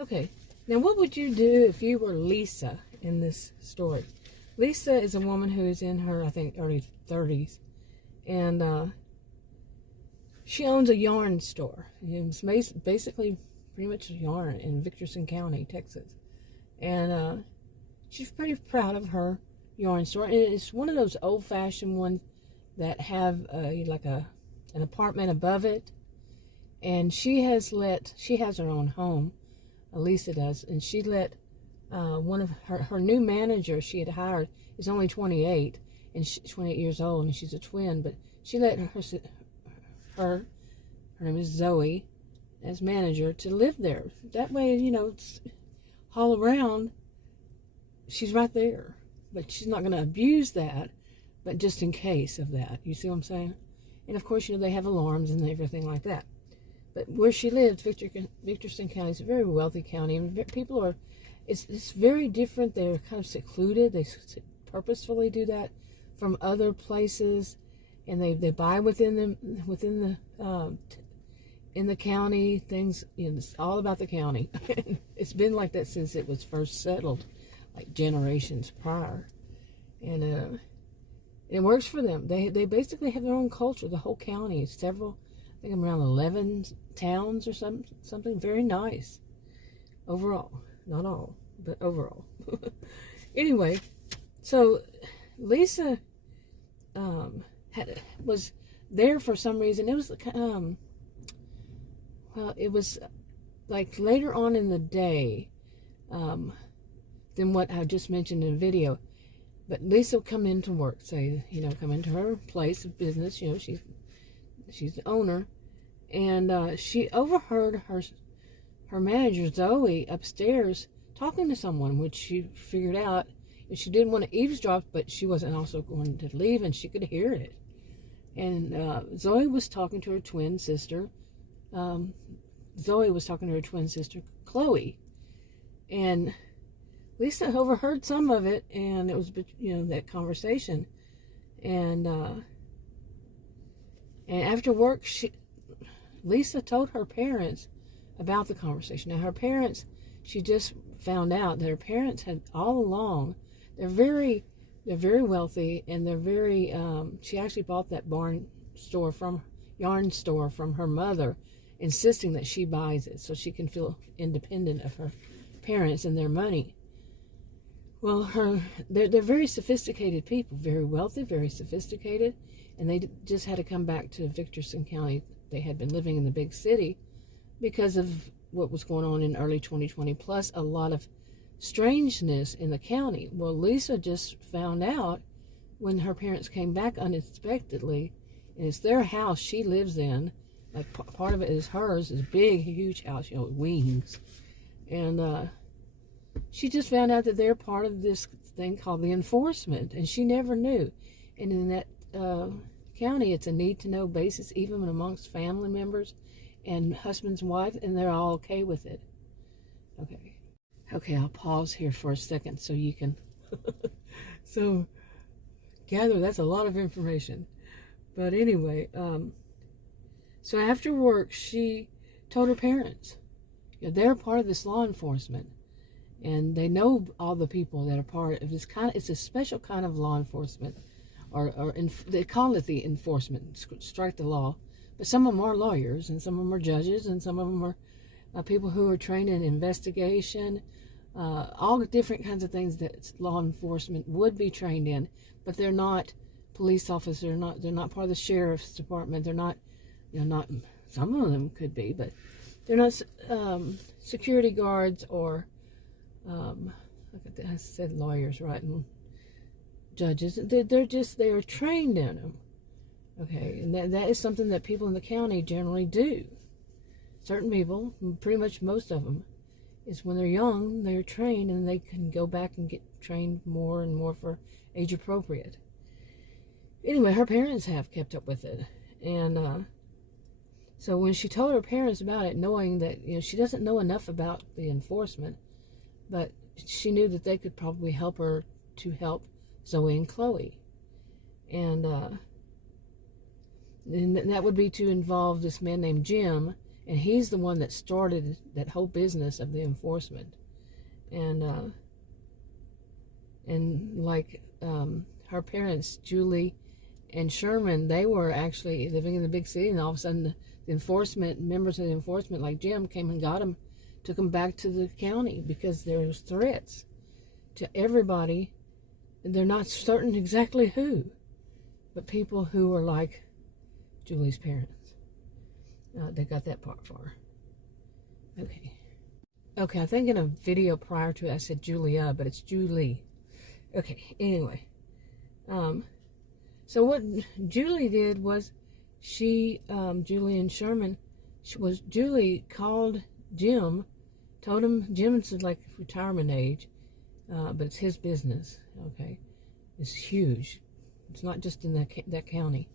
Okay, now what would you do if you were Lisa in this story? Lisa is a woman who is in her, I think, early 30s, and she owns a yarn store. It's basically pretty much yarn in Victorson County, Texas, and she's pretty proud of her yarn store. And it's one of those old-fashioned ones that have like an apartment above it, and she has her own home. Lisa does, and she let one of her new manager she had hired is only 28, and she's 28 years old, and she's a twin, but she let her name is Zoe, as manager, to live there. That way, it's all around, she's right there, but she's not going to abuse that, but just in case of that. You see what I'm saying? And of course, they have alarms and everything like that. But where she lived, Victorson County, is a very wealthy county, and people are, it's very different. They're kind of secluded. They purposefully do that from other places, and they buy within the county things. It's all about the county. It's been like that since it was first settled, like generations prior, and it works for them. They basically have their own culture. The whole county is several. I think I'm around 11 towns or something very nice overall. Not all, but overall. Anyway, so Lisa was there for some reason. It was well, it was like later on in the day than what I just mentioned in the video. But Lisa would come into work, come into her place of business. She's the owner, and she overheard her manager Zoe upstairs talking to someone, which she figured out. She didn't want to eavesdrop, but she wasn't also going to leave, and she could hear it. And Zoe was talking to her twin sister. Chloe, and Lisa overheard some of it, and it was that conversation, and after work, Lisa told her parents about the conversation. Now, her parents, she just found out that her parents had all along, they're very wealthy, and they're very, she actually bought that yarn store from her mother, insisting that she buys it so she can feel independent of her parents and their money. Well, they're very sophisticated people, very wealthy, very sophisticated, and they just had to come back to Victorson County. They had been living in the big city because of what was going on in early 2020, plus a lot of strangeness in the county. Well, Lisa just found out when her parents came back unexpectedly, and it's their house she lives in. Like, part of it is hers, this big, huge house, with wings. And she just found out that they're part of this thing called the enforcement, and she never knew. And in that county, it's a need-to-know basis, even amongst family members and husbands and wives, and they're all okay with it. Okay, I'll pause here for a second so you can so gather. That's a lot of information. But anyway, so after work, she told her parents, they're part of this law enforcement, and they know all the people that are part of this it's a special kind of law enforcement, or they call it the enforcement, strike the law, but some of them are lawyers, and some of them are judges, and some of them are people who are trained in investigation, all the different kinds of things that law enforcement would be trained in, but they're not police officers, they're not part of the sheriff's department, they're not, some of them could be, but they're not security guards or look at that, I said lawyers, right, and judges. They are trained in them. Okay, and that is something that people in the county generally do. Certain people, pretty much most of them, is when they're young, they're trained, and they can go back and get trained more and more for age appropriate. Anyway, her parents have kept up with it, and so when she told her parents about it, knowing that she doesn't know enough about the enforcement, but she knew that they could probably help her to help Zoe and Chloe, and that would be to involve this man named Jim and he's the one that started that whole business of the enforcement. And like her parents, Julie and Sherman, they were actually living in the big city, and all of a sudden the enforcement, members of the enforcement like Jim, came and got them, took them back to the county because there was threats to everybody. They're not certain exactly who, but people who were like Julie's parents. They got that part far. Okay, I think in a video prior to it I said Julia, but it's Julie. Okay, anyway. So what Julie did was she, Julie and Sherman, Julie called Jim, told him Jim's like retirement age, but it's his business, okay? It's huge. It's not just in that county.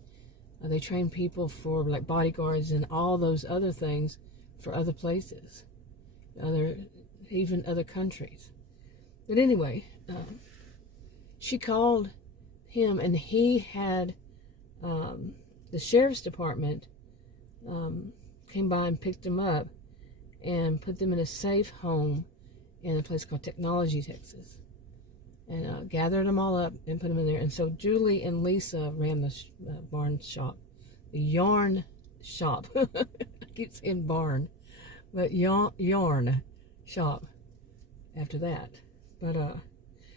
They train people for like bodyguards and all those other things for other places, even other countries. But anyway, she called him, and he had the sheriff's department came by and picked them up and put them in a safe home in a place called Technology, Texas, and gathered them all up and put them in there. And so Julie and Lisa ran the barn shop, the yarn shop. I keep saying barn, but yarn shop after that. But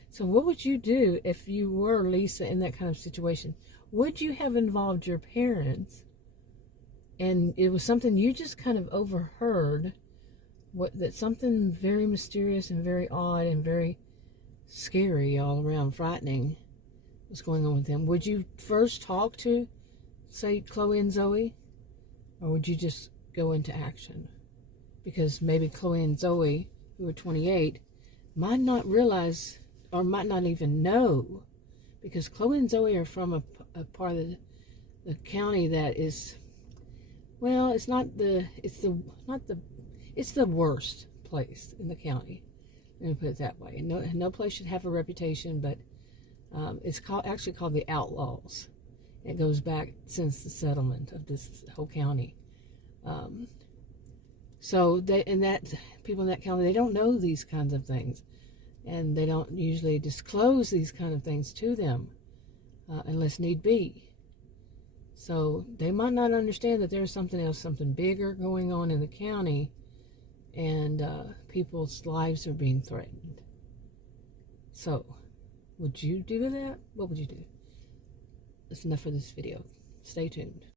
so what would you do if you were Lisa in that kind of situation? Would you have involved your parents, and it was something you just kind of overheard, that something very mysterious and very odd and very scary all around, frightening, was going on with them? Would you first talk to, say, Chloe and Zoe, or would you just go into action? Because maybe Chloe and Zoe, who are 28, might not realize or might not even know, because Chloe and Zoe are from a part of the county that is, well, it's the worst place in the county. Let me put it that way. No place should have a reputation, but it's actually called the Outlaws. It goes back since the settlement of this whole county. So people in that county, they don't know these kinds of things, and they don't usually disclose these kind of things to them unless need be. So they might not understand that there's something else, something bigger going on in the county, and people's lives are being threatened. So, would you do that? What would you do? That's enough for this video. Stay tuned.